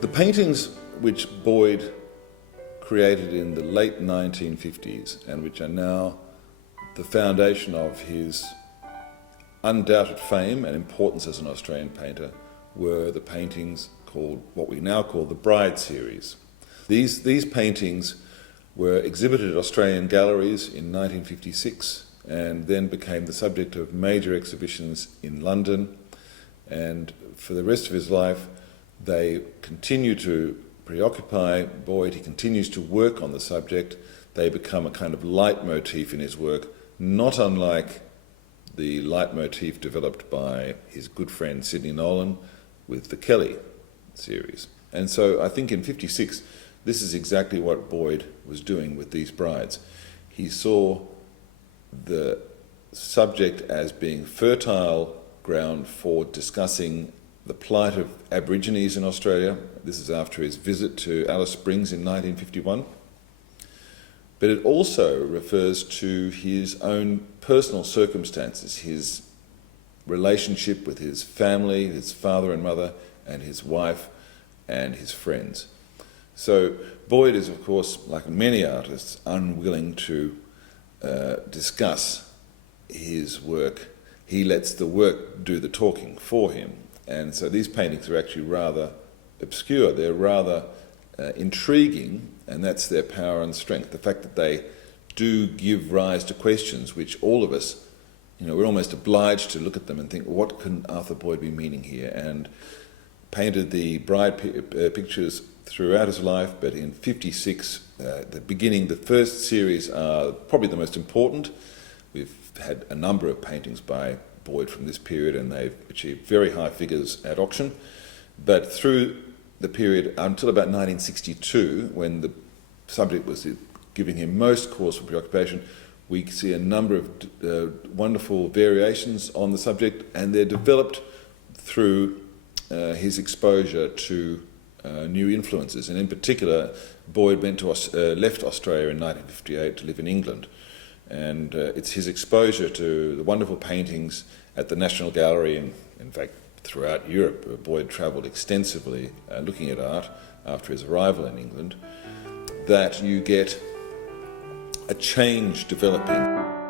The paintings which Boyd created in the late 1950s and which are now the foundation of his undoubted fame and importance as an Australian painter were the paintings called what we now call the Bride series. These paintings were exhibited at Australian galleries in 1956 and then became the subject of major exhibitions in London, and for the rest of his life they continue to preoccupy Boyd. He continues to work on the subject. They become a kind of leitmotif in his work, not unlike the leitmotif developed by his good friend Sidney Nolan with the Kelly series. And so I think in '56, this is exactly what Boyd was doing with these brides. He saw the subject as being fertile ground for discussing the plight of Aborigines in Australia. This is after his visit to Alice Springs in 1951. But it also refers to his own personal circumstances, his relationship with his family, his father and mother, and his wife, and his friends. So Boyd is, of course, like many artists, unwilling to discuss his work. He lets the work do the talking for him. And so these paintings are actually rather obscure. They're rather intriguing, and that's their power and strength. The fact that they do give rise to questions which all of us, we're almost obliged to look at them and think, what can Arthur Boyd be meaning here? And painted the bride pictures throughout his life, but in '56, the first series are probably the most important. We've had a number of paintings by Boyd from this period, and they've achieved very high figures at auction. But through the period until about 1962, when the subject was giving him most cause for preoccupation, we see a number of wonderful variations on the subject, and they're developed through his exposure to new influences. And in particular, Boyd left Australia in 1958 to live in England. And it's his exposure to the wonderful paintings at the National Gallery, and in fact throughout Europe, where Boyd travelled extensively looking at art after his arrival in England, that you get a change developing.